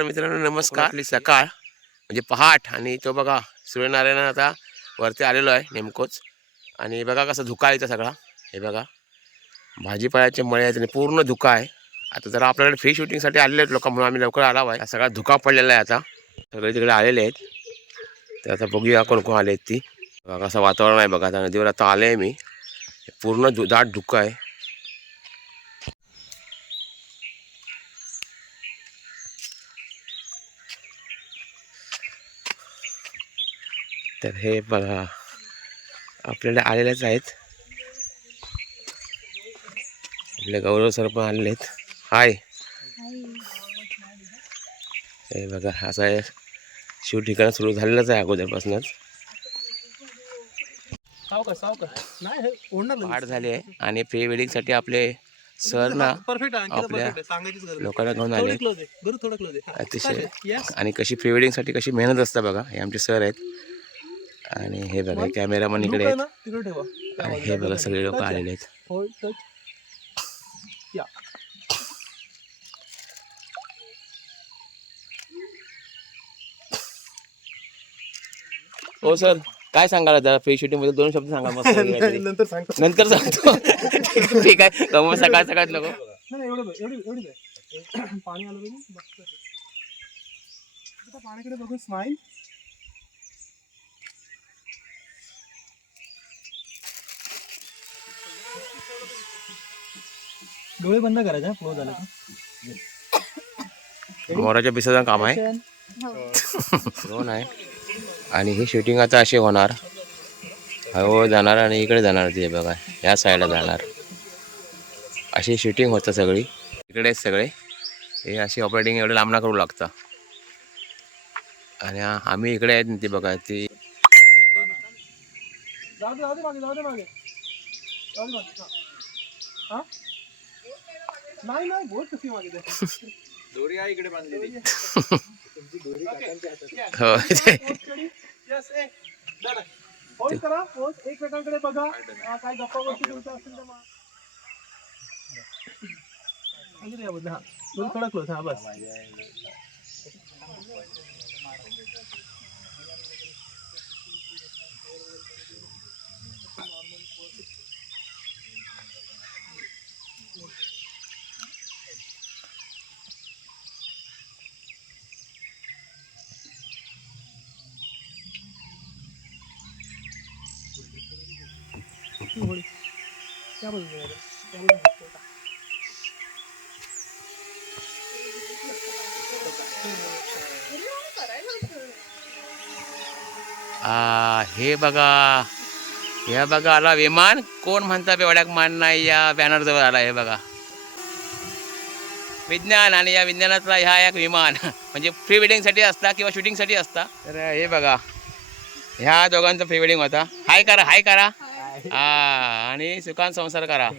नमस्कार मित्रांनो नमस्कार. आपली सकाळ म्हणजे पहाट आणि तो बघा सूर्यनारायण आता वरती आलेलो आहे नेमकोच. आणि बघा कसं धुका आहे इथं सगळा. हे बघा भाजीपाल्याचे मळे आहेत आणि पूर्ण धुका आहे. आता जरा आपल्याकडे फ्री शूटिंगसाठी आलेले आहेत लोक म्हणून आम्ही लवकर आला आहे. सगळा धुका पडलेला आहे आता. सगळे तिकडे आलेले आहेत. तर आता बघूया कोण कोण आले आहेत ती. बघा कसं वातावरण आहे बघा आता नदीवर आता आले आहे मी. पूर्ण दाट धुका आहे. तर हे बघा आपल्याला आलेलेच आहेत. आपले गौरव सर पण आलेले आहेत हाय हे बघा असं आहे शिव ठिकाण सुरू झालेलंच आहे अगोदरपासूनच. वाढ झाली आहे. आणि प्री वेडिंगसाठी आपले सर ना आपल्या. लोकांना घेऊन आले. अतिशय. आणि कशी प्री वेडिंगसाठी कशी मेहनत असतं बघा हे आमचे सर आहेत. आणि हे बघा कॅमेरामन इकडे आहेत. ना? तिकडे ठेवा. आणि हे बघा सगळे लोक आलेले आहेत. होय टच या. हो सर. काय सांगाल जरा फ्री शूटिंग मध्ये दोन शब्द सांगा मस्त. काहीतरी. नंतर सांगतो. नंतर सांगतो. ठीक आहे गमत सकाळ सकाळ एवढी पाणी आलं पाण्याकडे बघून स्माईल डोळे बंद करायचे फ्लो झाला मोराच्या पिसाचं काम आहे. ड्रोन आहे आणि ही शूटिंग आता अशी होणार. हळूहळू जाणार आणि इकडे जाणार ते बघा. या साईडला जाणार. अशी शूटिंग होतं सगळी. इकडे सगळे. हे अशी ऑपरेटिंग एवढं लांबणा करू लागतं. आणि आम्ही इकडे आहेत ना ते बघा ती जाऊ दे जाऊ दे मागे जाऊ दे मागे. जाऊ दे मागे हा. नाही नाही बोट कशी मागे दोरी आहे इकडे बांधलेली हो ते- यस ए फ़ोन करा फ़ोन एकमेकांकडे बघा काय गप्पा गोष्टी तुमच्या असतील तर मग- थोडा क्लोज हा बस। ती होळी त्या बाजूला त्या बाजूला आ, हे बघा. हे बघा आला विमान. कोण म्हणता बेवड्याक मान नाही या बॅनर जवळ आला हे बघा. विज्ञान आणि या विज्ञानातला ह्या एक विमान. म्हणजे प्री वेडिंगसाठी असता किंवा शूटिंगसाठी असता. तर हे बघा. ह्या दोघांचा प्री वेडिंग होता. हाय करा हाय करा. हा आणि सुखान संसार करा.